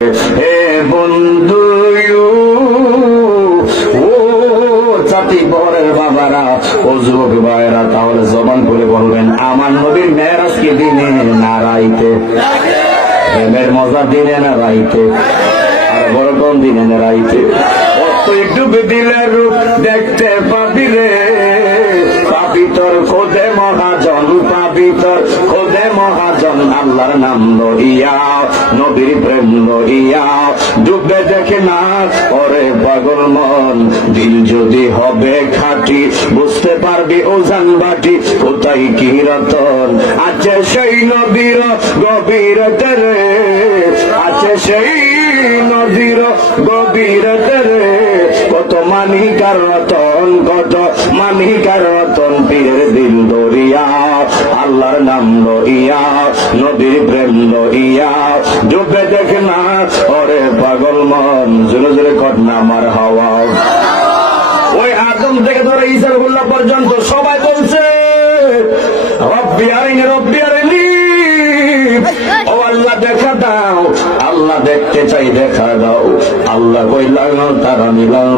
হে বন্ধু ও জাতি বরের বাবারা ও যুবক ভাইয়েরা, তাহলে জবান করে বলবেন আমার নবীর মেরাজ কি দিনে না রাইতে? প্রেমের মজা দিনে না রাইতে? আর বড় কোন দিনে না রাইতে? তুই ডুবে দিলে রূপ দেখতে পাবি রে, পাবি তোর খোদে মহাজন, পাবি তোর খোদে মহাজন। আল্লাহর নাম লইয়া নবীর প্রেম লইয়া ডুবে দেখে না ওরে পাগল মন, দিল যদি হবে খাঁটি বুঝতে পারবি ওজান বাটি কোথায় কি রতন আছে সেই নদীর গভীরতে রে, আছে সেই নদীর গভীরতে রে, কত মানিকার রতন, কত মানিকার রতন। পীরের দিল দরিয়া আল্লাহর নাম লইয়া নবীর প্রেম লইয়া ডুবে দেখ না ওরে পাগল মন। জোরে জোরে ঘটনা আমার হাওয়া। ওই আদম থেকে ধরে ঈসা রুহুল্লাহ পর্যন্ত সবাই বলছে রব্বি আরিনি রব্বি আরিনি, ও আল্লাহ দেখা দাও, আল্লাহ দেখতে চাই দেখা দাও। আল্লাহ কইলাম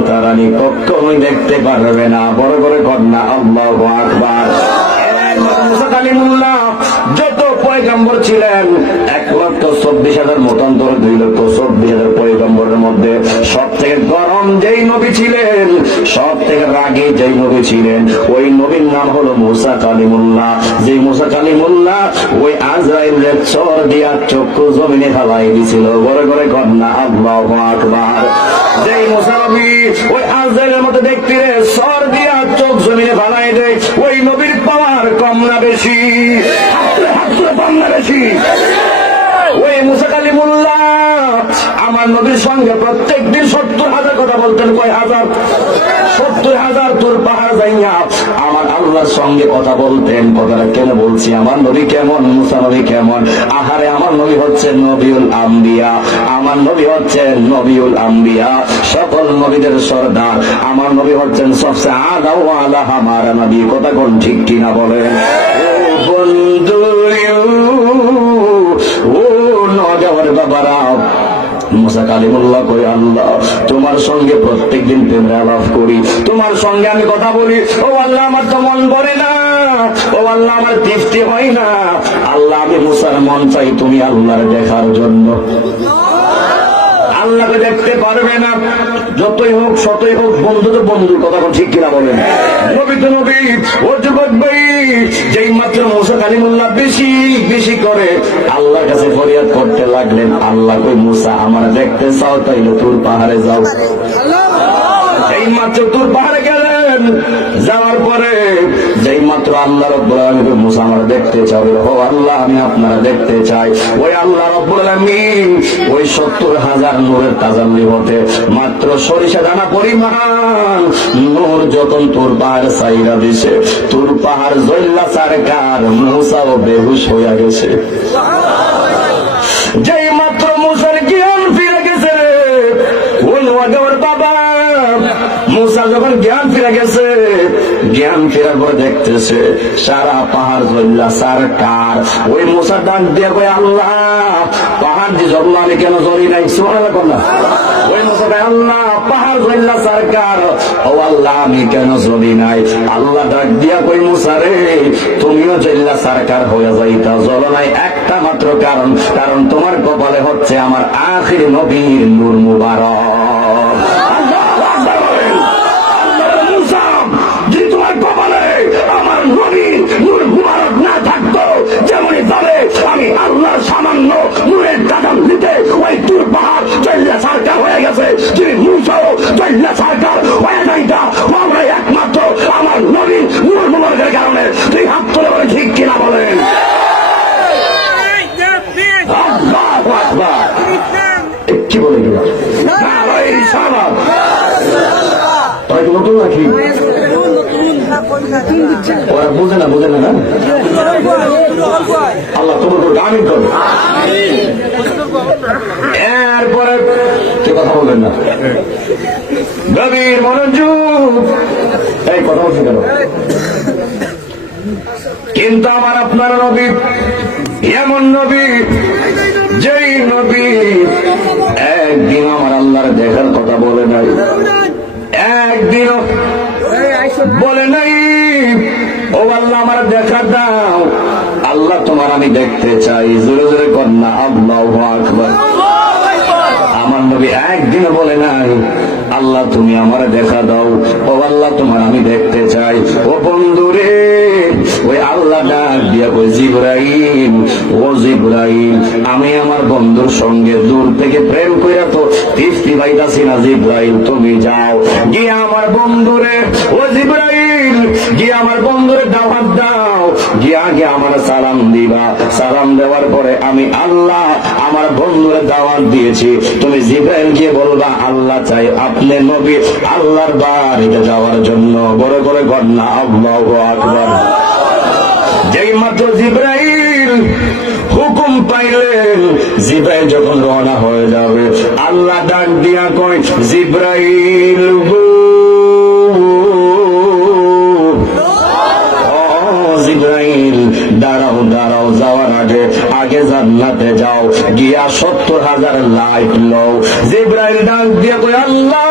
তারানি কখনোই দেখতে পারবে না। বড় করে ঘটনা আল্লাহু আকবার। মুসা কালিমুল্লাহ যত পয়গম্বর ছিলেন 1,24,000 মতান্তর, 2,24,000 পয়গম্বরের মধ্যে সব থেকে গরম যেই নবী ছিলেন, সব থেকে রাগী যেই নবী ছিলেন, ওই নবীর নাম হলো মুসা কালিমুল্লাহ। যে মুসা কালিমুল্লাহ ওই আজরাইলের চর দিয়া চক্ষু জমিনে ফেলাই দিছিল। বড় করে ঘটনা আল্লাহু আকবার। যেই মুসা নবী ওই আজরাইলের মতো দেখতে রে চর দিয়া চোখ জমিনে ফেলাই দেয়, ওই নবীর পাওয়ার কম না বেশি? হাত কম না বেশি? ওই মুসা কালিমুল্লাহ আমার নবীর সঙ্গে প্রত্যেক দিন 70,000 কথা বলতেন। কয় হাজার? 70,000 তোর পাহাড় যাইয়া আমার আল্লাহর সঙ্গে কথা বলতেন। কথাটা কেন বলছি? আমার নবী কেমন, মুসা নবী কেমন? আহারে আমার নবী হচ্ছে নবিউল আম্বিয়া, আমার নবী হচ্ছেন নবিউল আম্বিয়া, সকল নবীদের সর্দার। আমার নবী হচ্ছেন সবচেয়ে আলা ওয়ালা আমার নবী। কথা কোন ঠিক কিনা বলেন? ও বন্ধু ও নজর বাবারা, মুসা কালিমুল্লাহ কই আল্লাহ তোমার সঙ্গে প্রত্যেক দিন প্রেমের আলাপ করি, তোমার সঙ্গে আমি কথা বলি, ও আল্লাহ আমার তো মন ভরে না, ও আল্লাহ আমার তৃপ্তি হয় না। আল্লাহ আমি মুসার মন চাই তুমি আল্লাহর দেখার জন্য। আল্লাহকে দেখতে পারবে না, যতই হোক শতই হোক, বন্ধু তো বন্ধুর কথা ঠিক কিনা বলেন? নবী তো নবী। ও যুবক ভাই, যেই মাত্র মুসা কালিমুল্লাহ বেশি বেশি করে আল্লাহর কাছে ফরিয়াদ করতে লাগলেন, আল্লাহ কই মুসা আমার দেখতে চাও তাইলে তোর পাহাড়ে যাও। এই মাত্র তোর পাহাড়ে গেলেন, যাওয়ার পরে যেই মাত্র আল্লাহ রব্বুল আলামিন মুসা আমার দেখতে চাও, ও আল্লাহ আমি আপনারা দেখতে চাই। ওই আল্লাহ রব্বুল আলামিন ওই 70,000 নূরের তাজাল্লি হতে মাত্র সরিষা দানা পরিমাণ নূর যতন তোর পাহাড় সাইরা দিছে, তোর পাহাড় জল্লা সরকার মুসাও বেহুশ হইয়া গেছে। যেই মাত্র মুসার জ্ঞান ফিরে গেছে, কোন ওয়াগর বাবা মুসা যখন জ্ঞান ফিরে গেছে, জ্ঞান ফেরার পর দেখতেছে সারা পাহাড় জল্লা সরকার। ওই মুসা ডাক দিয়ে কই আল্লাহ পাহাড় দিয়ে জ্বললো, আমি কেন জ্বলি নাই? সুবহানাল্লাহ না? ওই মুসা কয় আল্লাহ পাহাড় জল্লা সরকার, ও আল্লাহ আমি কেন জ্বলি নাই? আল্লাহ ডাক দিয়া কই মুসা রে তুমিও জল্লা সরকার হয়ে যাইতা, জ্বলো নাই একটা মাত্র কারণ, কারণ তোমার কপালে হচ্ছে আমার আখির নবীর নূর মুবারক। আমার নবীর নূর মুবারক না থাকতো, যেমনই ভাবে আমি আল্লাহর সামান্য নূরের কাদাম দিতে ওই দূর পাহাড় জল্লা সরকার হয়ে গেছে, যদি মুসাও জল্লা সরকার হয়ে যাইতা, আমরা একমাত্র আমার নবীর নূর মুবারকের কারণে। তুই হাত তুলে বলে ঠিক কিনা বলেন? আল্লাহু আকবার। কি বলে গেলাম তাই তো নতুন নাকি? ওরা বোঝে না, বোঝে না। আল্লাহ তোমার আমিন করবে। এরপরে কে কথা বলবেন না? গভীর মনোযোগ, এই কথা বলছি কেন? কিন্তু আমার আপনার নবী এমন নবী যেই নবী একদিন আমার আল্লাহর দেখার কথা বলে নাই, একদিনও বলে নাই ও আল্লাহ আমার দেখা দাও, আল্লাহ তোমার আমি দেখতে চাই। জোরে জোরে কন্যা আল্লাহু আকবার। আমার নবী একদিনও বলে নাই আল্লাহ তুমি আমার দেখা দাও, ও আল্লাহ তোমার আমি দেখতে চাই। ও বন্ধুরে, ওই আল্লাহ ডাক দিয়া কই জিবরাইল, ও জিবরাইল, আমি আমার বন্ধুর সঙ্গে দূর থেকে প্রেম কইরা তো তৃপ্তি পাইতাছি না। জিবরাইল তুমি যাও গিয়ে আমার বন্ধুরে, ও জিবরাইল গিয়ে আমার বন্ধুরে দাওয়াত দাও, গিয়ে আগে আমার সালাম দিবা। সালাম দেওয়ার পরে আমি আল্লাহ আমার বন্ধুরে দাওয়াত দিয়েছি, তুমি জিবরাইল গিয়ে বলবা আল্লাহ চাই আপনি নবী আল্লাহর বাড়িতে যাওয়ার জন্য। বড় করে কন্যা আল্লাহু আকবার। যেই মাত্র জিবরাইল হুকুম পাইলেন, জিবরাইল যখন রওনা হয়ে যাবে, আল্লাহ ডাক দিয়া কয় জিবরাইল গো, জিবরাইল দাঁড়াও দাঁড়াও, যাওয়ার আগে আগে জান্নাতে যাও, গিয়া 70,000 লাইট লও। জিবরাইল ডাক দিয়া কই আল্লাহ,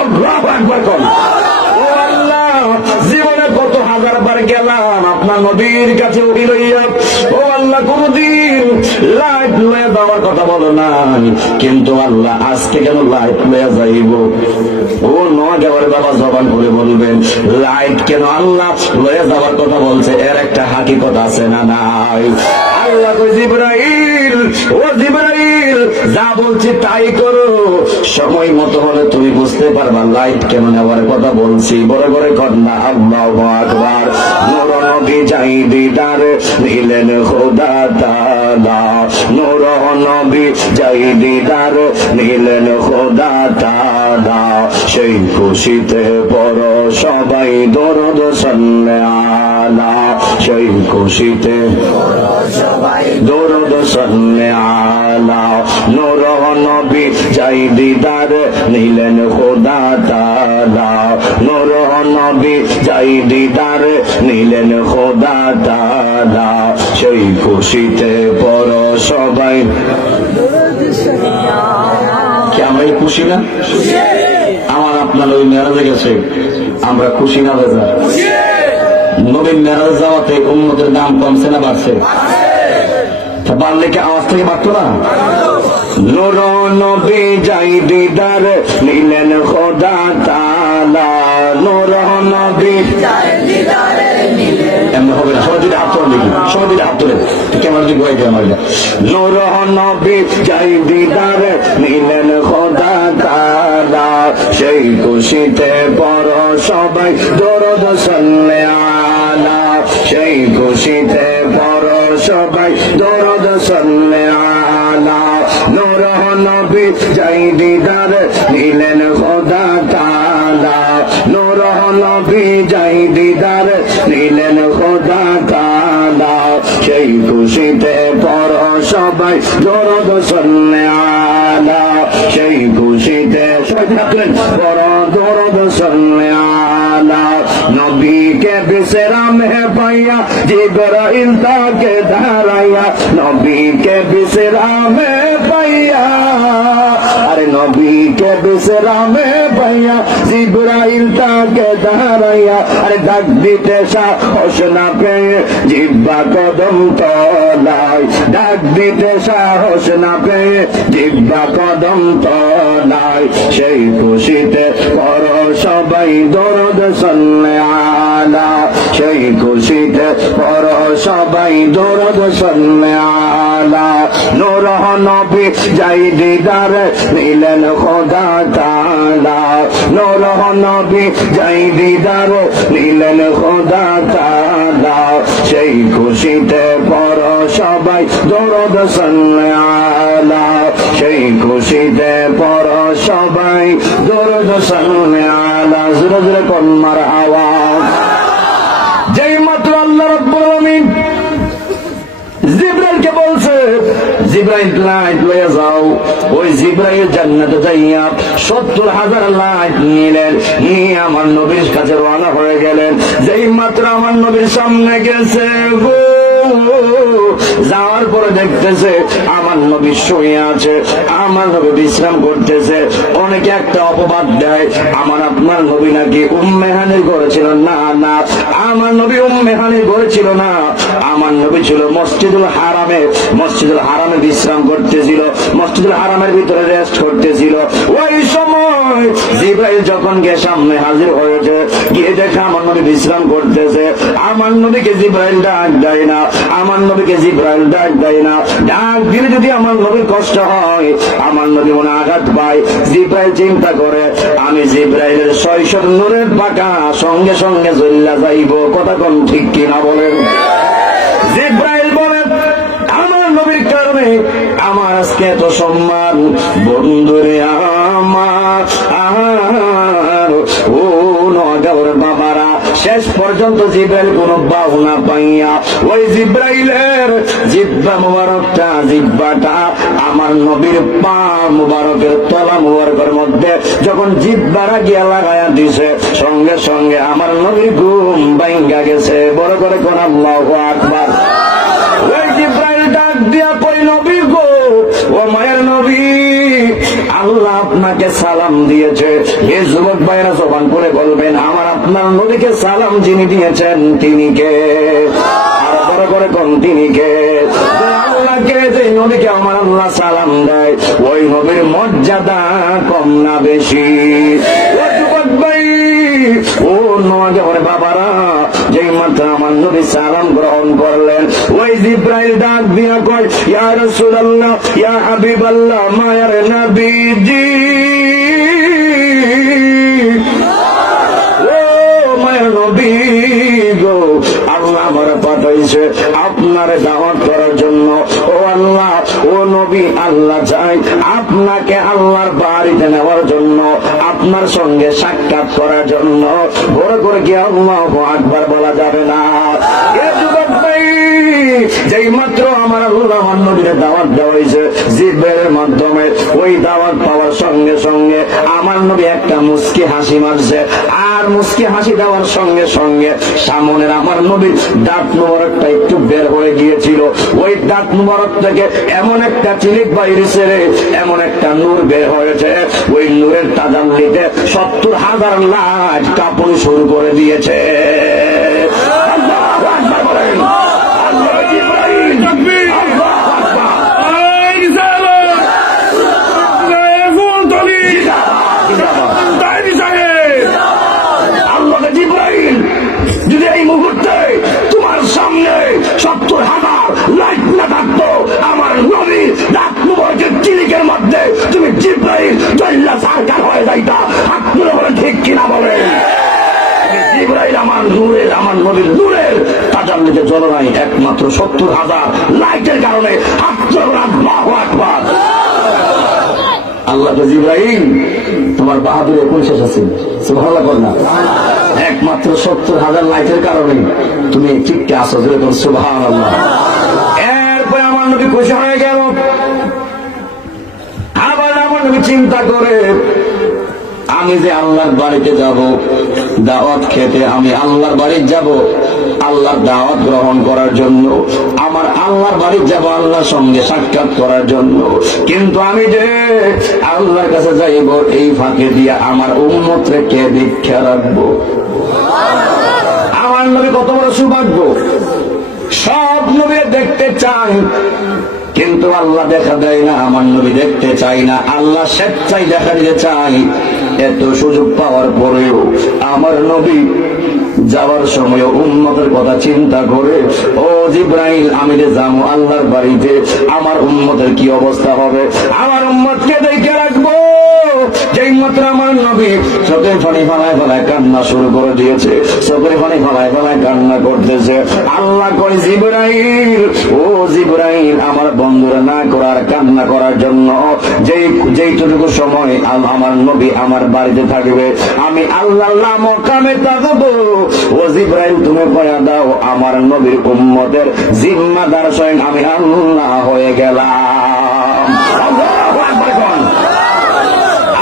আল্লাহু আকবার কর। ও আল্লাহ, জীবনে কত হাজার বার গেলাম আপনার নবীর কাছে উঠি লইয়া, ও আল্লাহ কোনদিন লাইট লইয়া যাওয়ার কথা বলো নাই, কিন্তু আল্লাহ আজকে কেন লাইট লইয়া যাইব? ও নয় যাওয়ার বাবা জবান করে বলবেন লাইট কেন আল্লাহ লইয়া যাওয়ার কথা বলছে, এর একটা হাকিকত আছে না নাই? আল্লাহ কই জিবরাইল, ও জিবরাইল যা বলছি তাই করো, সময় মতো হলে তুমি বুঝতে পারবা লাইট কেন নেওয়ার কথা বলছি। বড় করে কন্যা আল্লাহু আকবার। নূর নবী যাই দিদার নিলেন খোদা তাআলা, নূর নবী যাই দিদার নিলেন খোদা তাআলা, সেই খুশিতে বড় সবাই দরুদ সাল্লে আলা, সেই খুশিতে দরুদ সাল্লে আলা, নূর নবী যাই দিদার নিলেন খোদা তাআলা, নূর নবী যাই দিদার নিলেন খোদা তাআলা, সেই খুশিতে বড় সবাই। কি আমরা খুশি না? আমার আপনার ওই মেরাজে গেছে, আমরা খুশি না বেজা? নবীর মেরাজ যাওয়াতে উম্মতের দাম কমছে না বাড়ছে? বাড়লে কি আওয়াজ থেকে বাড়তো না? নূর নবী যাই দিদার নিলেন খোদা তাআলা, নূর নবী এমন হবে না। সবাই যদি হাত তোলেন দেখি, সবাই যদি হাত তোলেন কেমন যদি বই দেয় আমার। নূর নবী যাই দিদার নিলেন খোদা তাআলা, সেই খুশিতে পড় সবাই দরুদ সাল্লে আলা, সেই খুশিতে পড় সবাই দরুদ সাল্লে আলা, নূর নবী যাই দিদার নিলেন খোদা তাআলা, নূর নবী যাই দিদার নিলেন খোদা তাআলা, সেই খুশিতে পড় সবাই দরুদ সাল্লে আলা, সেই খুশিতে সবাই পড় দরুদ সাল্লে আলা। নবী কে বিসরাম হে পাইয়া জিবরাইল তাকে ধরাইয়া, নবী কে বিসরাম হে পাইয়া, আরে নবী কে বিসরাম হে পাইয়া জিবরাইল তাকে ধরাইয়া, আরে ডাক দিতে সাহস না পেয়ে জিহ্বা কদম তলায়, ডাক দিতে সাহস না পেয়ে জিহ্বা কদম তলায়, সেই খুশিতে পড় সবাই দরুদ সাল্লে আলা, সেই খুশিতে পড় সবাই দরুদ সাল্লে আলা, নূর নবী যাই দিদার নিলেন খোদা তাআলা, নূর নবী যাই দিদার নিলেন খোদা তাআলা, সেই খুশিতে পড় সবাই দরুদ সাল্লে আলা, সেই খুশিতে পড় সবাই দরুদ সাল্লে আলা। জোরে জোরে কোন মারহাবা। যেই মাত্র আল্লাহ রাব্বুল আলামিন জিবরাইলকে বলছে জিবরাইল লাইট লয়ে যাও, ওই জিবরাইল জান্নাতে যাইয়া 70,000 লাইট নিলেন, নিয়ে আমার নবীর কাছে রওনা হয়ে গেলেন। যেই মাত্র আমার নবীর সামনে গেছে গো যাওয়ার পরে দেখতেছে আমার নবী শুয়ে আছে, আমার নবী বিশ্রাম করতেছে। অনেকে একটা অপবাদ দেয়, আমার আপনার নবী নাকি উম্মে হানির ঘরে ছিল। না না, আমার নবী উম্মে হানির ঘরে ছিল না, আমার নবী ছিল মসজিদুল হারামে। মসজিদুল হারামে বিশ্রাম করতেছিল, মসজিদুল হারামের ভিতরে রেস্ট করতেছিল। ওই সময় জিবরাইল যখন গিয়ে সামনে হাজির হয়েছে, গিয়ে দেখে আমার নবী বিশ্রাম করতেছে। আমার নবীকে জিবরাইল ডাক দেয় না, আমার নবীকে জিবরাইল ডাক দেয় না। ডাক দিলে যদি আমার নবীর কষ্ট হয়, আমার নবী মনে আঘাত পায়। জিবরাইল চিন্তা করে, আমি জিবরাইলের 600 নূরের পাকা সঙ্গে সঙ্গে জ্বল্লা যাইব। কথা কোন ঠিক কিনা বলেন? জিবরাইল বলে, আমার নবীর কারণে আমার আজকে এত সম্মান। বন্ধুরে আমার ও নগর বাবারা, শেষ পর্যন্ত জিবরাইল কোন বাহুনা পাইয়া ওই জিবরাইলের জিব্বা মুবারকটা, জিব্বাটা আমার নবীর পা মুবারকের তলা মুবারকের মধ্যে যখন জিব্বারা গিয়া লাগাইয়া দিছে, সঙ্গে সঙ্গে আমার নবীর ঘুম ভাঙ্গা গেছে। বড় করে কোন আল্লাহু আকবার। ওই জিবরাইল ডাক দিয়া কই, নবী গো, ও মায়ের নবী, আল্লাহ আপনাকে সালাম দিয়েছে। এ যুবক ভাইরা জবান করে বলবেন, আমার আপনার নবীকে সালাম যিনি দিয়েছেন তিনি কে? আরো বড় করে কোন তিনি কে? আল্লাহকে, যে নবীকে আমার আল্লাহ সালাম দেয়, ওই নবীর মর্যাদা কম না বেশি? ও যুবক ভাই, ও নওয়াজের বাবারা, যেই মাত্র আমার নবী সালাম গ্রহণ করলেন, ওই জিবরাইল ডাক দিয়া কয়, ইয়া রাসূলুল্লাহ, ইয়া হাবিবাল্লাহ, মায়ার নবীজি, ও মায়ার নবী গো, আল্লাহ আমার পাঠাইছে আপনার দাওয়াত করার জন্য। ও আল্লাহ, ও নবী, আল্লাহ চাই আপনাকে আল্লাহর বাড়িতে নেওয়ার জন্য, আপনার সঙ্গে সাক্ষাৎ করার জন্য। বড় করে কি আল্লাহু আকবার বলা যাবে না? যেই মাত্র আমার আল্লাহ নবীর দাওয়াত দেওয়া হয়েছে জিবরাইলের মাধ্যমে, ওই দাওয়াত পাওয়ার সঙ্গে সঙ্গে আমার নবী একটা মুস্কি হাসি মারছে। আর মুস্কি হাসি দেওয়ার সঙ্গে সঙ্গে সামনের আমার নবীর দাঁত মুবারকটা একটু বের হয়ে গিয়েছিল। ওই দাঁত মুবারক থেকে এমন একটা চিলিক বাইরেছে রে, এমন একটা নূর বের হয়েছে। ওই নূরের তাজাল্লিতে 70,000 লাখ কাঁপুনি শুরু করে দিয়েছে। যদি এই মুহূর্তে তোমার সামনে 70,000 লাইট না থাকতো, আমার নবীর দাঁত মুবারকের চিলিকের মধ্যে তুমি জিবরাইল জল্লা সরকার হয়ে যাইতা। আপনারা বলে ঠিক কিনা বলেন? জিবরাইল আমার নূরের, আমার নবীর নূরের তাজাল্লিতে জ্বলে নাই, একমাত্র 70,000 লাইটের কারণে। আল্লাহু আকবার। আল্লাহ তো জিবরাইল, তোমার বাহাদুর এখন শেষ আছে, সুবহানাল্লাহ বল না, একমাত্র 70,000 লাইটের কারণে তুমি ঠিককে আসো, যেরকম সুবহানাল্লাহ। এরপরে আমার নবী খুশি হয়ে গেল। আবার আমার নবী চিন্তা করে, আমি যে আল্লাহর বাড়িতে যাব দাওয়াত খেতে, আমি আল্লাহর বাড়ি যাব আল্লাহর দাওয়াত গ্রহণ করার জন্য, আমার আল্লাহর বাড়ি যাব আল্লাহর সঙ্গে সাক্ষাৎ করার জন্য। কিন্তু আমি যে আল্লাহর কাছে যাইব, এই ফাঁকে দিয়ে আমার উম্মতরে কে দীক্ষা রাখবো? আমার নবী কত বড় সৌভাগ্য! সব নবী দেখতে চান, কিন্তু আল্লাহ দেখা দেয় না। আমার নবী দেখতে চাই না, আল্লাহ স্বেচ্ছায় দেখা দিতে চাই। এত সুযোগ পাওয়ার পরেও আমার নবী যাওয়ার সময় উম্মতের কথা চিন্তা করে, ও জিবরাইল, আমি যে যাবো আল্লাহর বাড়িতে, আমার উম্মতের কি অবস্থা হবে? আমার উম্মতকে দেখে রাখবো। যেই মাত্র আমার নবী চোখের পানি ফেলায় ফেলায় কান্না শুরু করে দিয়েছে, চোখের পানি ফেলায় ফেলায় কান্না করতেছে। আল্লাহ কয়, জিবরাইল, ও জিবরাইল, আমার বন্ধুরা না করার কান্না করার জন্য যেইটুকু সময় আমার নবী আমার বাড়িতে থাকবে, আমি আল্লাহ মকামে থাকবো। ও জিবরাইল, তুমি কয়া দাও, আমার নবীর উম্মতের জিম্মাদার স্বয়ং আমি আল্লাহ হয়ে গেলাম।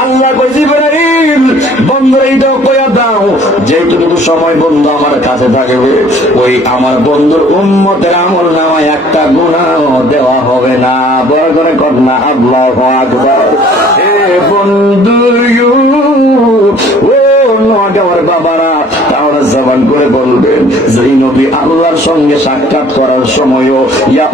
আল্লাহ কই, জিবরাইল, বন্ধুরা এইটাও কয়া দাও, যেটুকু সময় বন্ধু আমার কাছে থাকবে ওই আমার বন্ধুর উম্মতের আমল নামায় একটা গুনাহ দেওয়া হবে না। বড় করে কর না আল্লাহু আকবার। এ বন্ধু ও আমার বাবারা, তাহলে জবান করে বলবেন যেই নবী আল্লাহর সঙ্গে সাক্ষাৎ করার সময়ও ইয়া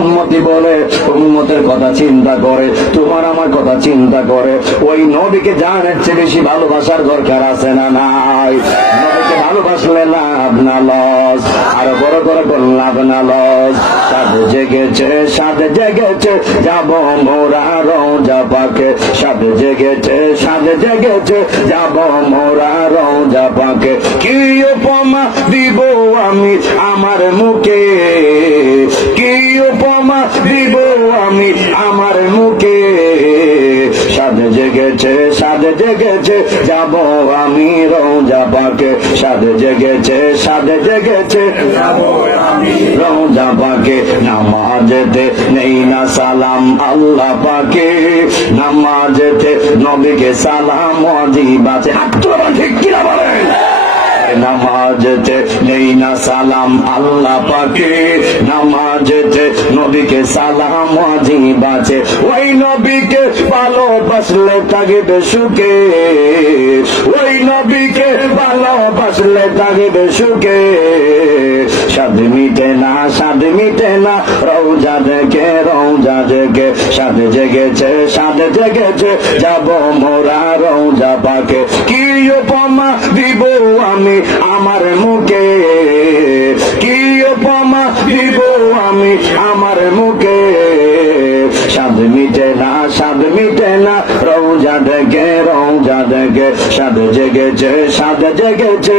উম্মতি বলে, উম্মতের কথা চিন্তা করে, তোমার আমার কথা চিন্তা করে, ওই নবীকে জানার চেয়ে বেশি ভালোবাসার দরকার আছে না নাই? নবীকে ভালোবাসলে লাভ না লস? আর বড় করে কোন লাভ না লস? সাথে জেগেছে যাব মোরা রওজা পাকে, সাথে জেগেছে যাব মোরা রওজা পাকে। কি উপমা দিব আমি আমার মুখে, কি উপমা দিব আমি আমার মুখে, সাথে জেগেছে যাব আমি রওজা পাকে, সাথে জেগেছে যাব আমি রওজা পাকে। নামাজেতে নেই না সালাম আল্লাহ পাকে, নামাজেতে নবীকে সালাম ওয়াজিব আছে। আপনারা ঠিক কিনা বলেন? নামাজেতে নেই না সালাম আল্লাহ পাকে, নামাজেতে নবীকে সালাম ওয়াজিব আছে। ওই নবীকে ভালোবাসলে থাকবে সুখে, ওই নবীকে ভালোবাসলে থাকবে সুখে। স্বাদ মিটে না রওজা দেখে সাথে জেগেছে যাব মোরা রওজা পাকে। কি উপমা দিব আমি আমার মুখে, কি উপমা দিব আমি আমার মুখে, স্বাদ মিটে না রওজা দেখে সাথে জেগেছে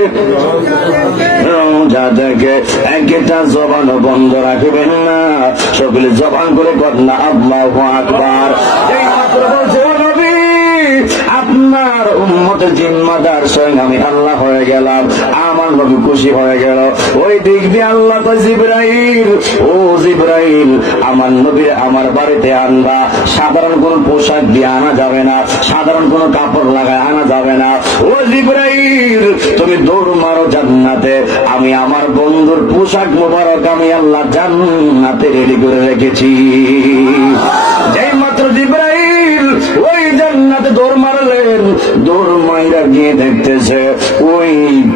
রওজা দেখে। একটা জবান বন্ধ রাখবেন না, সকলে জবান করে কর না আল্লাহু আকবার। এই মাত্র বলছে নবী আপনার উম্মতের জিম্মাদার স্বয়ং আমি আল্লাহ হয়ে গেলাম, আমার নবী খুশি হয়ে গেল। ওই দিক দিয়ে আল্লাহ কয় জিবরাইল, ও জিবরাইল আমার নবীর আমার বাড়িতে আনবা। সাধারণ কোন পোশাক দিয়ে আনা যাবে না, সাধারণ কোন কাপড় লাগায় আনা যাবে না। ও জিবরাইল তুমি দৌড় মারো জান্নাতে, আমি আমার বন্ধুর পোশাক মোবারক আমি আল্লাহ জান্নাতে রেডি করে রেখেছি। যেই মাত্র জিবরাইল ওই জান্নাতে দৌড় মারলেন, দৌড় মাইরা গিয়ে দেখতেছে ওই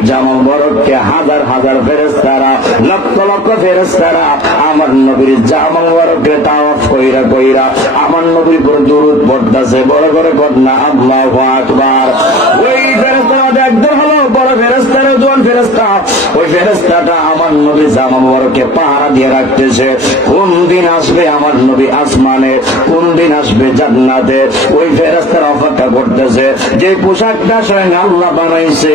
জামা মোবারককে হাজার হাজার ফেরেশতারা, লক্ষ লক্ষ ফেরেশতারা আমার নবীর জামা মোবারককে তাওয়াফ কইরা আমার নবীর উপর দরুদ পড়তেছে। বড় করে পড় না আল্লাহু আকবার। ওই ফেরেশতারা একদম হলো বড় ফেরেশতারা, জোয়ান ফেরেশতা, ওই ফেরেশতাটা আমার নবীর জামা মোবারককে পাহারা দিয়ে রাখতেছে। কোন দিন আসবে আমার নবী আসমানে, কোন দিন আসবে জান্নাতে। ওই ফেরেশতারা অপেক্ষা করতেছে, যে পোশাকটা স্বয়ং আল্লাহ বানাইছে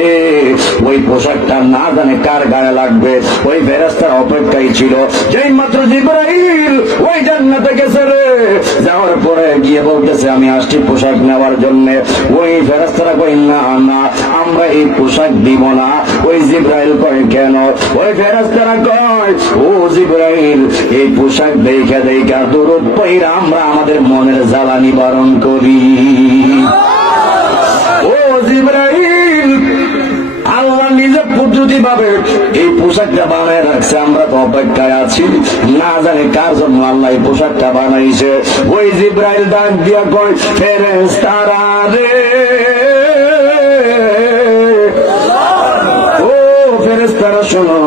ওই পোশাকটা না জানে কার গায়ে লাগবে। ওই ফেরেশতারা অপেক্ষায় ছিল। যেই মাত্র জিবরাইল ওই জান্নাতে গেছে রে, যাওয়ার পরে গিয়ে বলতেছে আমি আসছি পোশাক নেওয়ার জন্য। ওই ফেরেশতারা কই না আমরা এই পোশাক দিব না। ওই জিবরাইল কয় কেন? ওই ফেরেশতারা কয় ও জিবরাইল এই পোশাক দেখা দরুদ পড়া আমরা আমাদের মনের জ্বালা নিবারণ করি। ও জিবরাইল আল্লাহ নিজে পদ্ধতি ভাবে এই পোশাকটা বানায় রাখছে, আমরা তো অপেক্ষায় আছি, না জানি কার জন্য আল্লাহ এই পোশাকটা বানাইছে। ওই জিবরাইল ডাক দিয়া কয় ফেরেশতারা রে, ফেরেশতারা শোনো,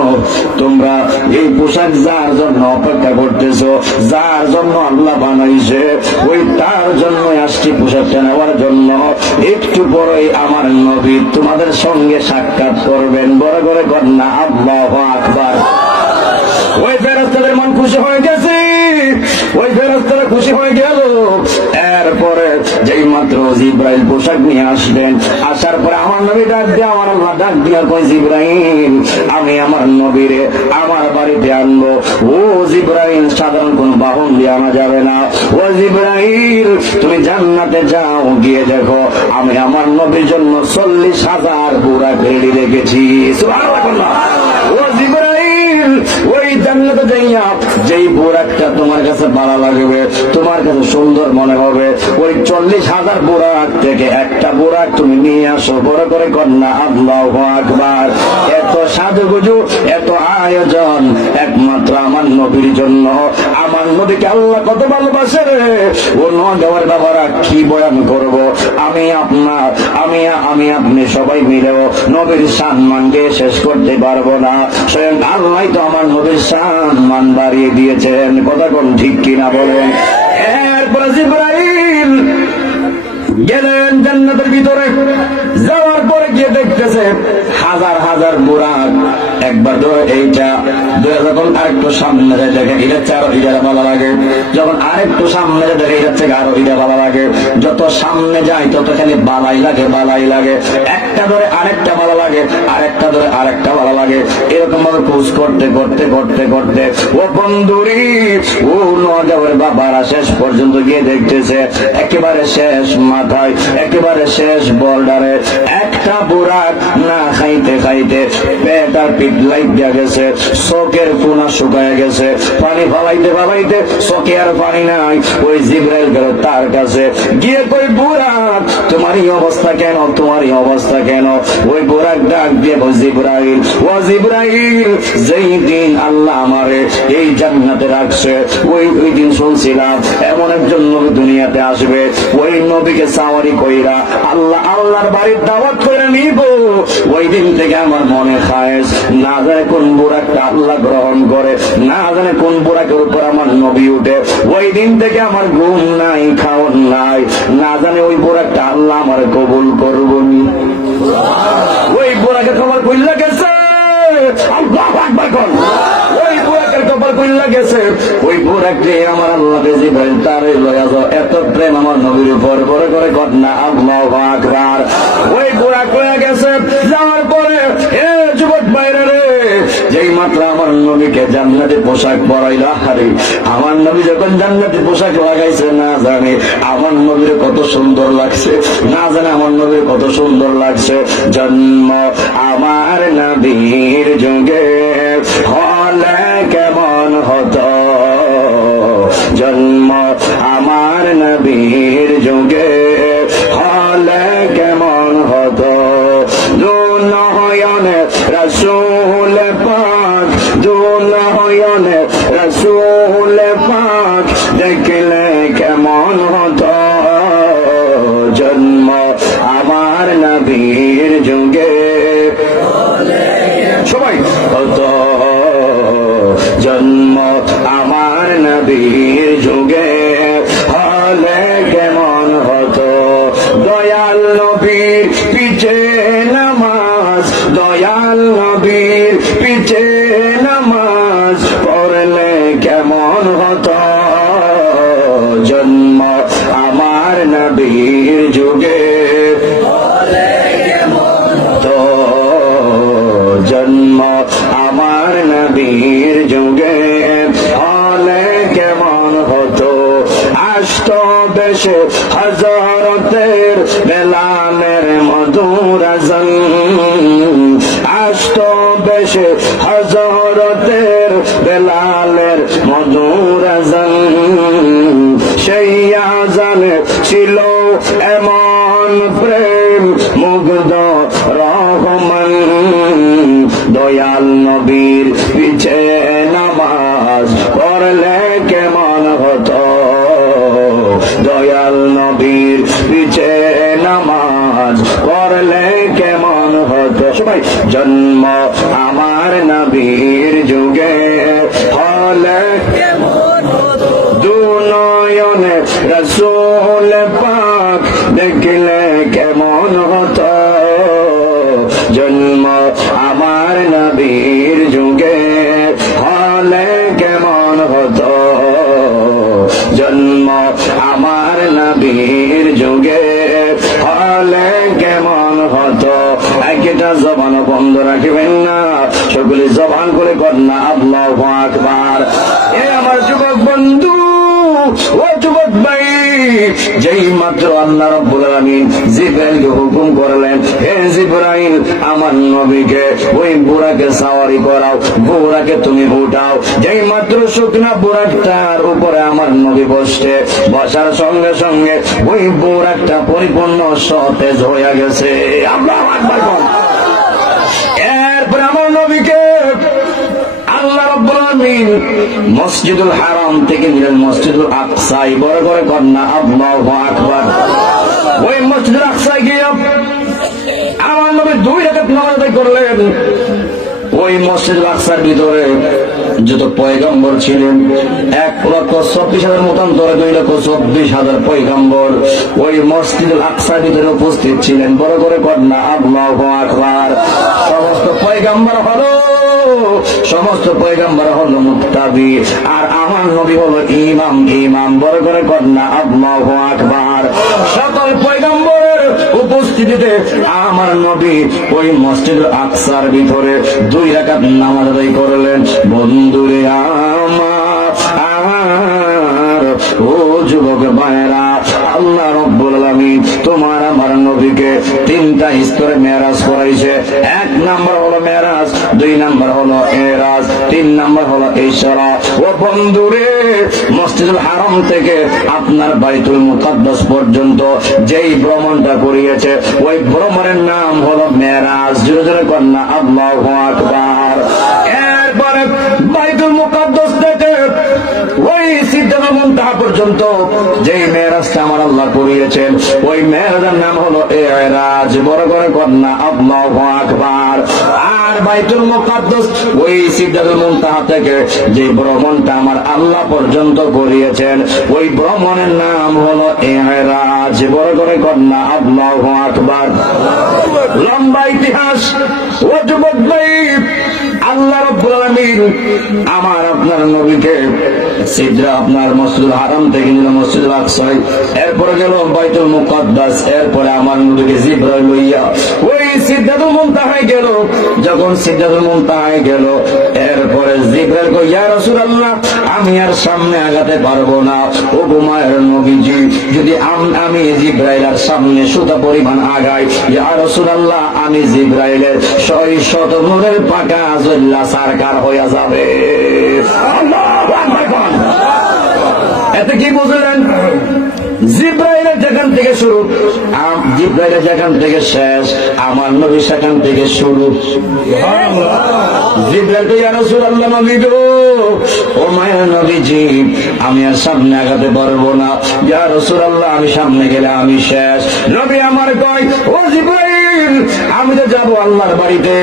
তোমরা এই পোশাক যার জন্য অপেক্ষা করতেছো, যার জন্য আল্লাহ বানাইছে ওই তার জন্য আসছি পোশাকটা নেওয়ার জন্য। একটু পরেই আমার নবী তোমাদের সঙ্গে সাক্ষাৎ করবেন। বড় করে কন্যা আল্লাহু আকবার। ওই ফেরেশতাদের মন খুশি হয়ে গেছে, ওই ফেরেশতারা খুশি হয়ে গেল। এরপরে যেই মাত্র জিবরাইল পোশাক নিয়ে আসবেন, আসার পরে আমার নবী ডাক দিয়ে আমার আল্লাহ ডাক দিয়া কই জিবরাইল আমি আমার নবীরে আমার বাড়িতে আনবো। ও জিবরাইল সাধারণ কোন বাহন দিয়ে আনা যাবে না। ও জিবরাইল তুমি জান্নাতে যাও, গিয়ে দেখো আমি আমার নবীর জন্য 40,000 বুরাক রেডি রেখেছি। সুবহানাল্লাহ। ও জিবরাইল ওই জান্নাতে যাইয়া যেই বোরাকটা তোমার কাছে ভালো লাগবে, তোমার কাছে সুন্দর মনে হবে, ওই 40,000 বোরাক থেকে একটা বোরাক তুমি নিয়ে আসো। বড় করে কন্যা আল্লাহু আকবার। এত সাজুগুজু, এত আয়োজন একমাত্র আমার নবীর জন্য। আমার নবীকে আল্লাহ কত ভালোবাসে রে। ও নগাঁওয়ের বাবারা কি বয়ান করব, আমি আপনার আমি আপনি সবাই মিলেও নবীর সম্মান দিয়ে শেষ করতে পারবো না। স্বয়ং আল্লাহ তো আমার নবীর সম্মান বাড়িয়ে দিয়েছেন। কথা কোন ঠিক কিনা বলেন? এরপরে জিবরাইল গেলেন জান্নাতের ভিতরে। যাওয়ার পরে গিয়ে দেখতেছে হাজার হাজার বুরাক। একবার তো এইটা যখন আরেকটু সামনে যায় দেখে এটা আরো এটা ভালো লাগে, যখন আরেকটু সামনে যায় দেখে এটা থেকে আরো এটা ভালো লাগে। যত সামনে যায় তত খালি বালাই লাগে, বালাই লাগে। একটা ধরে আরেকটা ভালো লাগে, আরেকটা ধরে আরেকটা ভালো লাগে। এরকম ভাবে খোঁজ করতে করতে করতে করতে ও বন্ধুরি, ও নগাঁওয়ের বাবারা শেষ পর্যন্ত গিয়ে দেখতেছে একেবারে শেষ মাথায়, একেবারে শেষ বর্ডারে একটা বুরাক না খাইতে খাইতে পেট আর পিঠ লাইগা গেছে, চোখের কোনা শুকায় গেছে, পানি ফালাইতে ফালাইতে চোখে আর পানি নাই। ওই জিবরাইল গেল তার কাছে, গিয়ে কই বুরাক তোমারই অবস্থা কেন, তোমারই অবস্থা কেন? ওই বুরাক ডাক দিয়ে জিবরাইল, ও জিবরাইল, যেই দিন আল্লাহ আমারে এই জান্নাতে রাখছে ওই দিন শুনছিলাম এমন একজন নবী দুনিয়াতে আসবে, ওই নবীকে সাওয়ারি কইরা আল্লাহর বাড়ির দাওয়াত করে নিব। ওই দিন থেকে আমার মনে খায়েস, না জানে কোন বুরাকটা আল্লাহ গ্রহণ করে, না জানে কোন বুরাকের উপর আমার নবী উঠে। ওই দিন থেকে আমার ঘুম নাই, খাওয়ার নাই, না জানে ওই বুরাকটা আল্লাহ আমার কবুল করবনি। ওই বুরাকের খবর কইলা গেছে, আল্লাহু আকবার কোন ওই বুরাকের খবর কইলা গেছে। ওই বুরাককে আমার আল্লাহ জিবরাইল তারে লয়া যাও। এত প্রেম আমার নবীর উপর, বড় করে কন্যা আল্লাহু আকবার। ওই বুরাক লয়া গেছে। যাওয়ার পরে হে যুবক ভাইরা রে, যেই মাত্র আমার নবীকে জান্নাতি পোশাক পরাইলা, আরে আমার নবী যখন জান্নাতি পোশাক লাগাইছে, না জানে আমার নবীর কত সুন্দর লাগছে, না জানে আমার নবীর কত সুন্দর লাগছে। জন্ম আমার নবীর যুগে হলে কেমন হতো, জন্ম আমার নবীর যুগে হলে কেমন হতো। দুনয়নে রাসূল পাক, দুনয়নে রাসূল পাক দেখলে কেমন হতো। জন্ম আমার নবীর যুগে সবাই হতো, জন্ম আমার নবীর যুগে হলে কেমন হতো। দয়াল নবীর পিছে নামাজ, দয়াল নবীর পিছে নামাজ পড়লে কেমন হতো। জন্ম আমার নবীর যুগে হলে কেমন হতো, জন্ম আমার নবীর যুগে হলে কেমন হতো। আসত বেশে হযরতের বেলালের মধুর আযান, আসত বেশে হযরতের বেলালের মধুর আযান। সেই আযানে ছিল এমন প্রেম মুগ্ধ রহমান। দয়াল নবীর পিছে নামাজ পড়লে কেমন হতো, দয়াল নবীর পিছে নামাজ পড়লে কেমন হতো। সবাই জন্ম আমার নবীর যুগে হলে কেমন হতো। দুনয়নে রাসূল পাক দেখলে কেমন হতো। জন্ম আমার নবীর যুগে হলে কেমন হতো, জন্ম আমার নবীর যুগে হলে কেমন হতো। একটা জবান বন্ধ রাখবেন না, সকলে জবান করে কন্যা আল্লাহু আকবার। এ আমার যুবক বন্ধু, ও যুবক ভাই, যেই মাত্র আল্লাহ রাব্বুল আলামিন জিবরাইলকে হুকুম করলেন, হে জিবরাইল, আমার নবীকে ওই বুরাকে সাওয়ারি করাও, বুরাকে তুমি উঠাও। যেই মাত্র শুকনা বুরাকটার উপরে আমার নবী বসছে, বসার সঙ্গে সঙ্গে ওই বুরাকটা পরিপূর্ণ সতেজ হয়ে গেছে। আল্লাহু আকবার। এরপর আমার নবীকে আল্লাহ রাব্বুল আলামিন মসজিদুল হারাম থেকে নিলেন মসজিদুল আকসায়। বড় করে কন্যা আল্লাহু আকবার। ওই মসজিদুল আকসায় গিয়ে আমার নবী 2 রাকাত নামাজ আদায় করলেন। ওই মসজিদুল আকসার ভিতরে যত পয়গম্বর ছিলেন 1,24,000 মতান্তরে 2,24,000 পয়গম্বর ওই মসজিদুল আকসার ভিতরে উপস্থিত ছিলেন। বড় করে কন্যা আল্লাহু আকবার। সমস্ত পয়গম্বর হলো মুক্তাদি, আর আমার নবী হলো ইমাম। ইমাম। বড় করে কন্যা আল্লাহু আকবার। সকল পয়গম্বরের উপস্থিতিতে আমার নবী ওই মসজিদুল আকসার ভিতরে 2 রাকাত নামাজ আদায় করলেন। বন্ধুরে আমার, ও যুবক ভাইরা, আল্লাহ রাব্বুল আলামিন তোমার আমার নবীকে 3টা স্তরে মেরাজ করাইছে। 1 নাম্বার হলো মেরাজ, 2 নাম্বার হলো এরাজ, 3 নাম্বার হলো ইসরা। ও বন্ধুরে, মসজিদুল হারাম থেকে আপনার বাইতুল মুকাদ্দাস পর্যন্ত যেই ভ্রমণটা করিয়েছে ওই ভ্রমণের নাম হলো মেরাজ। জোরে জোরে কন্যা আল্লাহু আকবার। এরপরে বাইতুল মুকাদ্দাস থেকে ওই সিদরাতুল মুনতাহা পর্যন্ত যেই মেরাজটা আমার আল্লাহ করিয়েছেন ওই মেরাজের নাম হলো ইরাজ। বড় করে কন্যা আল্লাহু আকবার। আর বাইতুল মুকাদ্দাস ওই সিদরাতুল মুনতাহা থেকে যে ভ্রমণটা আমার আল্লাহ পর্যন্ত করিয়েছেন ওই ভ্রমণের নাম হলো ইরাজ। বড় করে কন্যা আল্লাহু আকবার। লম্বা ইতিহাস। ও যুবক ভাই, আল্লাহ রাব্বুল আলামিন আমার আপনার নবীকে সিদরা আপনার মসজিদুল হারাম থেকে নিল মসজিদুল আকসায়, এরপরে গেল বাইতুল মুকাদ্দাস, এরপরে আমার নবীকে জিবরাইল লইয়া ওই সিদরাতুল মুনতাহায় গেল। যখন সিদরাতুল মুনতাহায় গেল, এরপরে জিবরাইল কই, ইয়া রাসূলুল্লাহ, আমি আর সামনে আগাতে পারবো না। ও মায়ের নবীজি, যদি আমি জিবরাইলের সামনে সুতা পরিমাণ আগাই, ইয়া রাসূলুল্লাহ, আমি জিবরাইলের 600 নূরের পাকা আজল্লা সরকার হয়ে যাবে। আল্লাহু আকবার। এতে কি বুঝলেন? জিবরাইলের যেখান থেকে শুরু, জিবরাইলের যেখান থেকে শেষ, আমার নবী সেখান থেকে শুরু। জিবরাইল তো, ইয়া রাসূলুল্লাহ, নবী গো, ও মায়ের নবীজি, আমি আর সামনে আগাতে পারবো না। ইয়া রাসূলুল্লাহ, আমি সামনে গেলে আমি শেষ। নবী আমার কয়, ও জিবরাইল, আমি তো যাবো আল্লাহর বাড়িতে।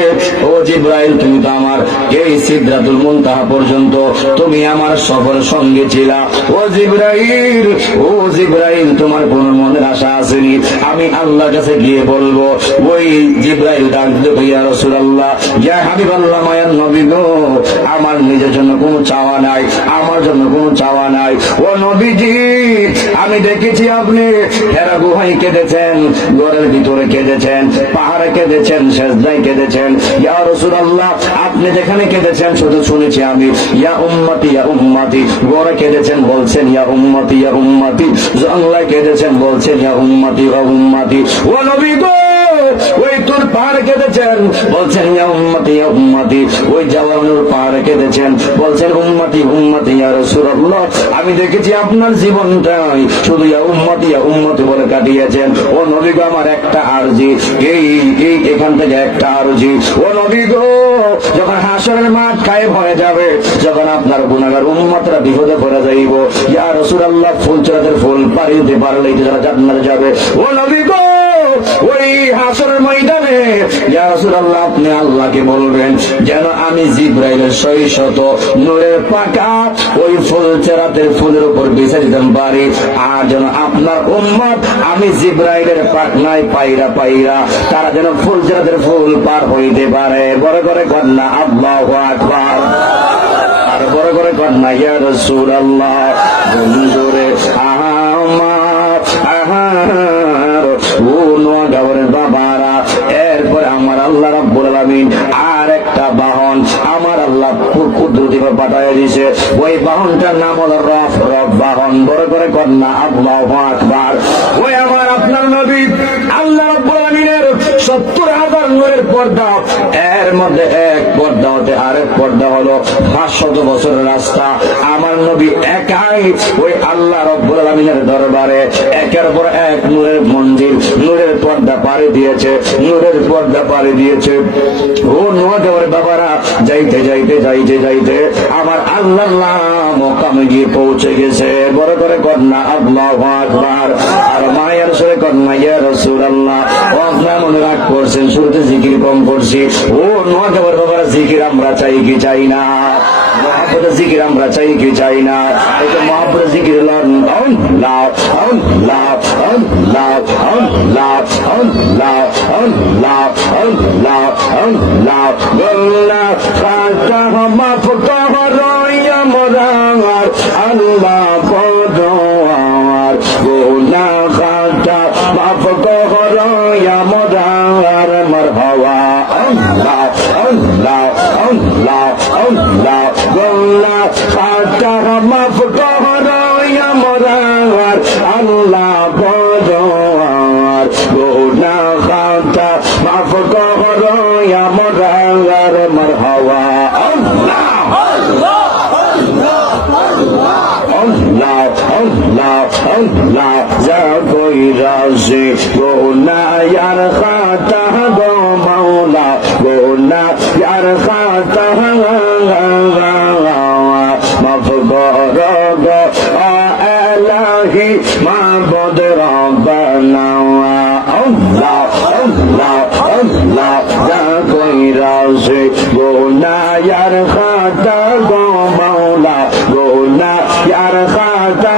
ও জিবরাইল, তুমি তো আমার এই সিদরাতুল মুনতাহা পর্যন্ত তুমি আমার সফর সঙ্গে ছিলা। ও জিবরাইল, ও জিবরাইল, তোমার কোন মনের আশা আসেনি? আমি আল্লাহর কাছে গিয়ে বলবো। ওই জিবরাইল ডাক দিল, ইয়া রাসূলুল্লাহ, ইয়া হাবিবাল্লাহ, মায়ার নবী গো, আমার নিজের জন্য কোনো চাওয়া নাই, আমার জন্য কোনো চাওয়া নাই। ও নবীজি, আমি দেখেছি আপনি হেরা গুহায় কেঁদেছেন, ঘরের ভিতরে কেঁদেছেন, পাহাড়ে কেঁদেছেন, সেজদায় কেঁদেছেন। ইয়া রাসূলুল্লাহ, আপনি যেখানে কেঁদেছেন শুধু শুনেছি আমি। ইয়া উম্মতি, ইয়া উম্মতি, ঘরে কেঁদেছেন, বলছেন ইয়া উম্মতি, ইয়া উম্মতি, জানলায় কেঁদেছেন, বলছেন ইয়া উম্মতি, ইয়া উম্মতি। ও নবী গো, ওই তোর পাহাড়ে কেঁদেছেন, বলছেন ইয়া উম্মতি, ইয়া উম্মতি। ওই জাওয়ানুর পাহাড়ে কেঁদেছেন, বলছেন উম্মতি, উম্মতি। ইয়া রাসূলুল্লাহ, আমি দেখেছি আপনার জীবনটাই শুধু ইয়া উম্মতি, ইয়া উম্মতি বলে কাটিয়েছেন। ও নবী গো, আমার একটা আরজি, এই এখান থেকে একটা আরজি। ও নবী গো, যখন হাসরের মাঠ কায়েম হয়ে যাবে, যখন আপনার গুনাহগার উম্মতরা বিপদে পড়ে যাইব, ইয়া রাসূলুল্লাহ, ফুল চড়াতের ফুল পাড়ি দিতে পারলেই যারা জান্নাতে যাবে। ও নবী গো, ওই হাসরের ময়দানে ইয়া রাসূলুল্লাহ, আপনি আল্লাহকে বলবেন যেন আমি জিবরাইলের 600 নূরের পাকা ওই ফুল চড়াতের ফুলের উপর বিছা দিতে পারি, আর যেন আপনার উম্মত আমি জিবরাইলের পাখনায় পায়রা পায়রা তারা যেন ফুল চড়াতের ফুল পার হইতে পারে। বড় করে কন্যা আল্লাহু আকবার। আর বড় করে কন্যা ইয়া রাসূলুল্লাহ। বন্ধুরে আমার, ও নোয়াগাঁওয়ের বাবারা, এরপরে আমার আল্লাহ রাব্বুল আলামিন আর একটা বাহন আমার আল্লাহ কুদরতি পাঠায় দিয়েছে। ওই বাহনটার নাম হলো রফ। রফ বাহন। কন, বড় করে কন না আল্লাহু আকবার। ওই আমার আপনার নবী আল্লাহ রাব্বুল আলামিনের 70,000 নূরের পর্দা, এর মধ্যে এক পর্দা হতে আরেক পর্দা হলো 500 বছরের রাস্তা। আমার নবী একাই ওই আল্লাহ রাব্বুল আলামিনের দরবারে একের পর এক নূরের মন্দির, নূরের পর্দা পাড়ি দিয়েছে, নূরের পর্দা পাড়ি দিয়েছে। ও নওজওয়ান বাবারা, যাইতে যাইতে যাইতে যাইতে আমার আল্লাহর মকামে গিয়ে পৌঁছে গেছে। বড় করে কন্যা আল্লাহু আকবার। আর মায়ের সরে কন্যা ইয়া রাসূলুল্লাহ, আপনারা মনে রাগ করছেন শুরুতে জিকির কম করছি। ও নওজওয়ান বাবারা, জিকির আমরা চাই কি চাই না? মহব্বতের জিকির আমরা চাই কি চাই না? এই যে মহব্বতের জিকির আল্লাহ আল্লাহ আল্লাহ আল্লাহ আল্লাহ আল্লাহ আল্লাহ আল্লাহ আল্লাহ আল্লাহ খাতা মাফ করো ইয়া মোরার আল্লাহ পদওয়ার গুনাহ খাতা মাফ করো ইয়া মোরার মারহাবা আল্লাহ আল্লাহ আল্লাহ আল্লাহ গুনাহ খাতা মাফ করো ইয়া মোরার আল্লাহ পদওয়ার গুনাহ খাতা মাফ করো ইয়া মোরার মারহাবা আল্লাহ আল্লাহ আল্লাহ আল্লাহ যা কোই রাজি গোনা ইয়ার খাতা গো মাওলা গোনা ইয়ার খাতা মাফ করো গো ইলাহি মাবুদ রব্বানা আল্লাহ আল্লাহ আল্লাহ যা কোই রাজি গোনা ইয়ার খাতা গো মাওলা গোনা ইয়ার খাতা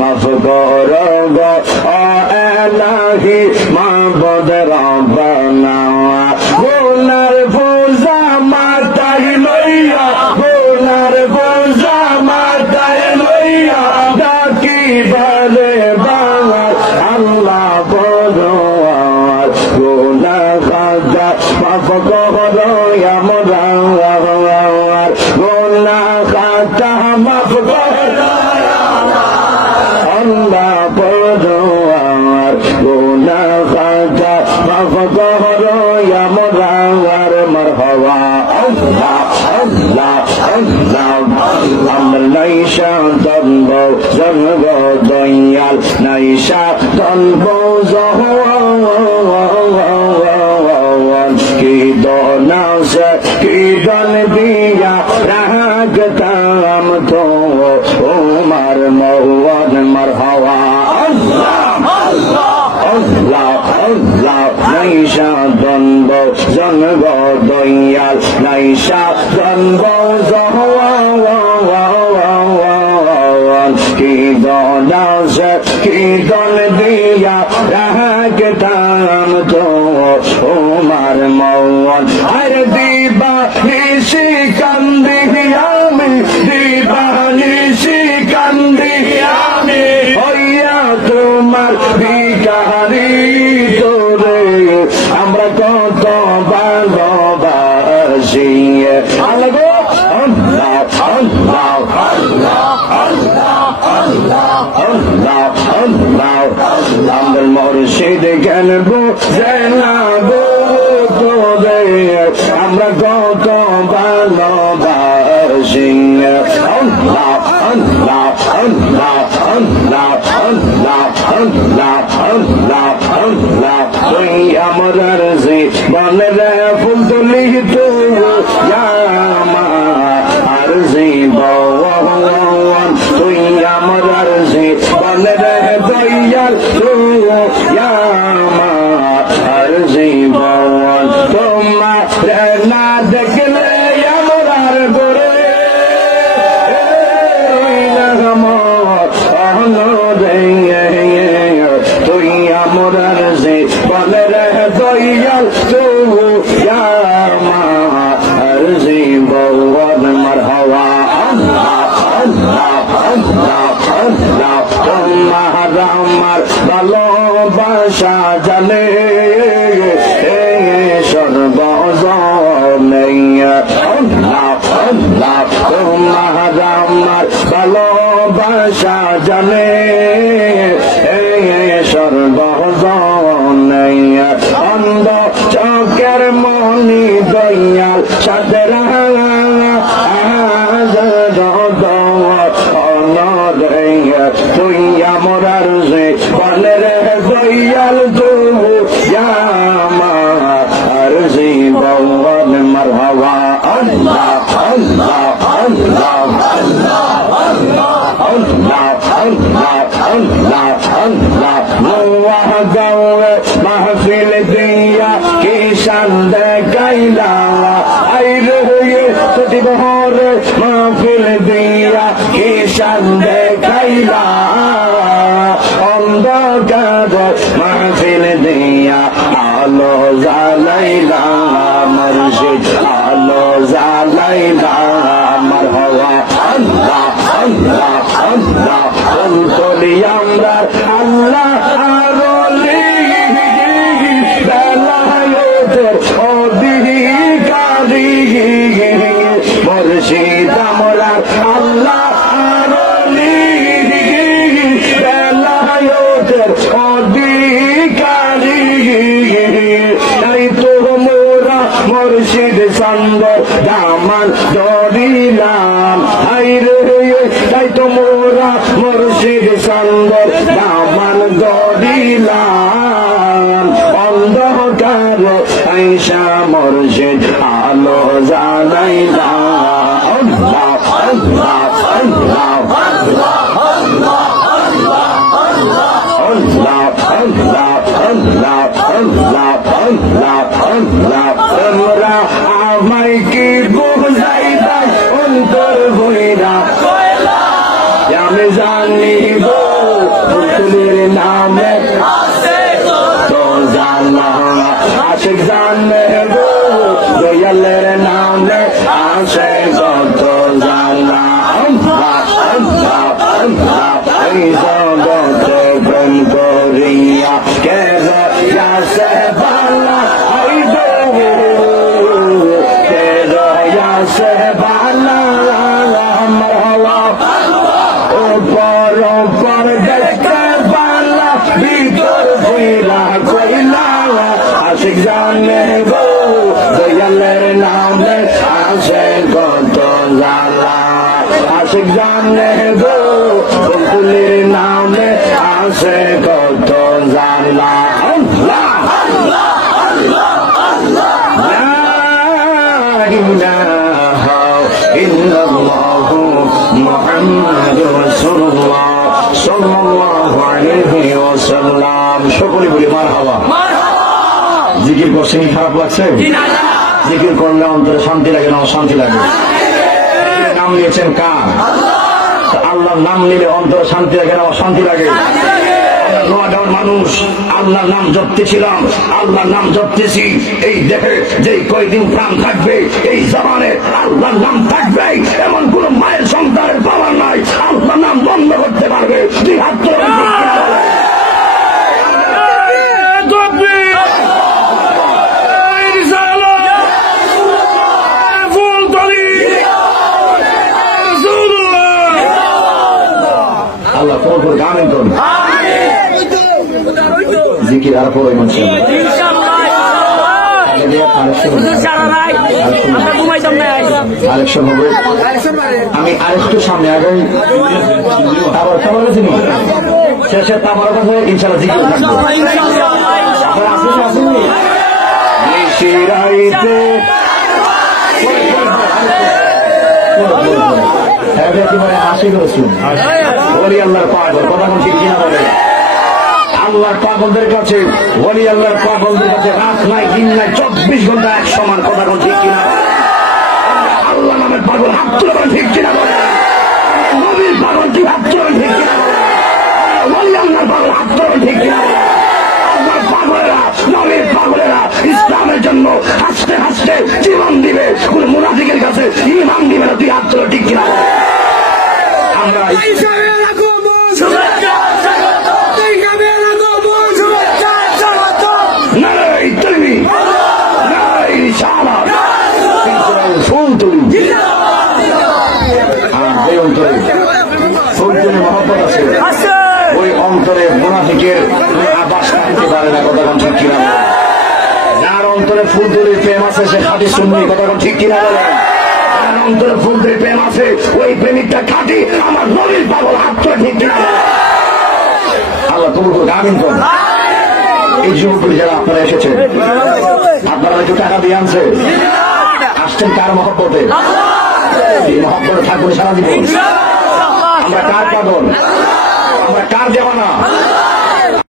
মাফ করো গো ইলাহি মাবুদ রব্বানা গোনার বোঝা মাথায় লইয়া গোনার বোঝা মাথায় লইয়া ডাকি বলে বাংলা আল্লাহ বড় গোনা খাতা মাফ করো আমার গোনা খাতা মাফ করো আল্লাহ বড় গোনা খাতা মাফ করো আমার মারহাবা আল্লাহ আল্লাহ আল্লাহ আমার নাইশা তন্ব জন্ম দয়াল নাইশা তন্ব কি দনাস কি দন দিয়া রাগতাম তো ওমার মওয়ান মারহাবা আল্লাহ আল্লাহ আল্লাহ নাইশা তন্ব জন্ম দয়াল নাইশা তন্ব কি দনাস কি দন দিয়া রাগতাম তো ওমার মওয়ান আর দিবা নিশি কান্দি আমি দিবা নিশি কান্দি আমি হইয়া তোমার ভিখারি তোরে আমরা কত ভালোবাসি আল্লাহ আল্লাহ আল্লাহ আল্লাহ আল্লাহ আল্লাহ আল্লাহ আল্লাহ আল্লাহ মুর্শিদ জ্ঞান বুঝে না গো তোরে আমরা কত ভালোবাসি আল্লাহ আল্লাহ আল্লাহ আল্লাহ আল্লাহ আল্লাহ আল্লাহ আল্লাহ তুই আমার জীবন রে ফুল তুলি তো আর জীবন তুই আমার জীবন রে দয়াল আর জীবন তোমার না দেখলে আমার করে তুই আমার জীবন রে দয়াল আর জীবন মারহাবা আল্লাহ আল্লাহ আল্লাহ আল্লাহ তোমার আমার ভালোবাসা জানে সর্বজনে আল্লাহ আল্লাহ তোমার আমার সে বলে রে দয়াল তু আর সে বল মারহাবা আল্লাহ আল্লাহ আল্লাহ আল্লাহ আল্লাহ আল্লাহ আল্লাহ আল্লাহ নওয়াহ গাওয়ে মাহফিল দিয়া কি শান গাইলা আইরে ছুটি বহরে মাহফিল দিয়া কি শান গাইলা অন্ধকার মাহফিল দিয়া আলো জ্বালাইলা মুর্শিদ আলো জ্বালাইলা মারহাবা আল্লাহ আল্লাহ আল্লাহ বলি আমরা আল্লাহ আরলি বেলায়েতের অধিকারী মুর্শিদ আমরা আল্লাহ আরলি বেলায়েতের অধিকারী তাই তো মোরা মুর্শিদ সঙ্গে দামান ধরিলাম হাইরে তাই তো মোরা মুর্শিদ সঙ্গে দামান ধরিলাম অন্ধকার আইসা মুর্শিদ আলো জ্বালাইলাম আল্লাহ আল্লাহ আল্লাহ আল্লাহ আল্লাহ আল্লাহ আল্লাহ আল্লাহ আল্লাহ আল্লাহ তোমরা আমায় কি বুঝাইবা অন্তর হইরা আমি জানিব পুতুলের নামে তো জানা আশিক জানব দয়ালের নামে আসে কত জানা আল্লাহ আল্লাহ আল্লাহ এই জগতে প্রেম করিয়া কে রয়াসে বালা আই দো কে রয়াসে বালা মারহাবা পর দেখতে বালা ভিতর হইলা কইলা আশিক জানে গো দয়ালের নামে আসে কত জালা আশিক জানে গো বকুলের নামে আসে কত জালা আল্লাহ আল্লাহ আল্লাহ আল্লাহ লা ইলাহা ইল্লাল্লাহ মুহাম্মাদুর রাসূলুল্লাহ সাল্লাল্লাহু আলাইহি ওয়াসাল্লাম সকলে বলি মারহাবা জিকির করছেন খারাপ লাগছে জিকির করলে অন্তরে শান্তি লাগে না অশান্তি লাগে নাম নিয়েছেন কার আল্লাহর নাম নিলে অন্তরে শান্তি লাগে না অশান্তি লাগে নোয়াগাঁওয়ের মানুষ আল্লাহর নাম জপতেছিলাম আল্লাহর নাম জপতেছি এই দেখে যে কয়দিন প্রাণ থাকবে এই জবানে আল্লাহর নাম থাকবে এমন কোন মায়ের সন্তানের বাবা নাই আল্লাহর নাম বন্ধ করতে পারবে তুই হাত ধরে আল্লাহ ফোন করে গান করুন জিকির আর পরে আরেকশন হবে আমি আরেকটু সামনে আগে আবার খাবার চিনি শেষে তামার কাছে ইনশাল্লাহ জিকির থাকবে হাসি করেছেন বলি আল্লাহর পাগল কথা কোন ঠিক কিনা বলে আল্লাহর পাগলদের কাছে বলি আল্লাহর পাগলদের কাছে রাত নাই দিন নাই 24 ঘন্টা এক সমান কথা কোন ঠিক কিনা আল্লাহ নামের পাগল হাত তুলে ঠিক কিনা বলে নবীর পাগল কি হাত তুলে ঠিক কিনা বলি আল্লাহর পাগল হাত তুলে ঠিক কিনা আল্লাহর পাগলেরা নবীর পাগলেরা ইসলামের জন্য হাসতে হাসতে জীবন দিবে কোন মুনাফিকের কাছে ঈমান দিবে না তুই হাত তুলে ঠিক কিনা আমরা ফুল তুলি ফুল তুলি মহব্বত আছে ওই অন্তরে মুনাফিকের আবাস থাকতে পারে না কথা কোন ঠিক কিনা যার অন্তরে ফুল তুলির প্রেম আছে সে খাঁটি সুন্নি কথা কোন ঠিক কিনা বলে যার অন্তরে ফুল তুলির প্রেম আছে ওই প্রেমিকটা খাঁটি আমার নবীর পাগল হাত ঠিক কিনা আল্লাহ কবুল করুক, আমিন করুন। এই যুবকগুলি যারা আপনারা এসেছেন, আপনারা একটু টাকা দিয়ে আনছে, আসছেন কার মহব্বতে? এই মহব্বতে থাকবেন সারা জীবন। আমরা কার পাগল? আমরা কার দেওয়ানা?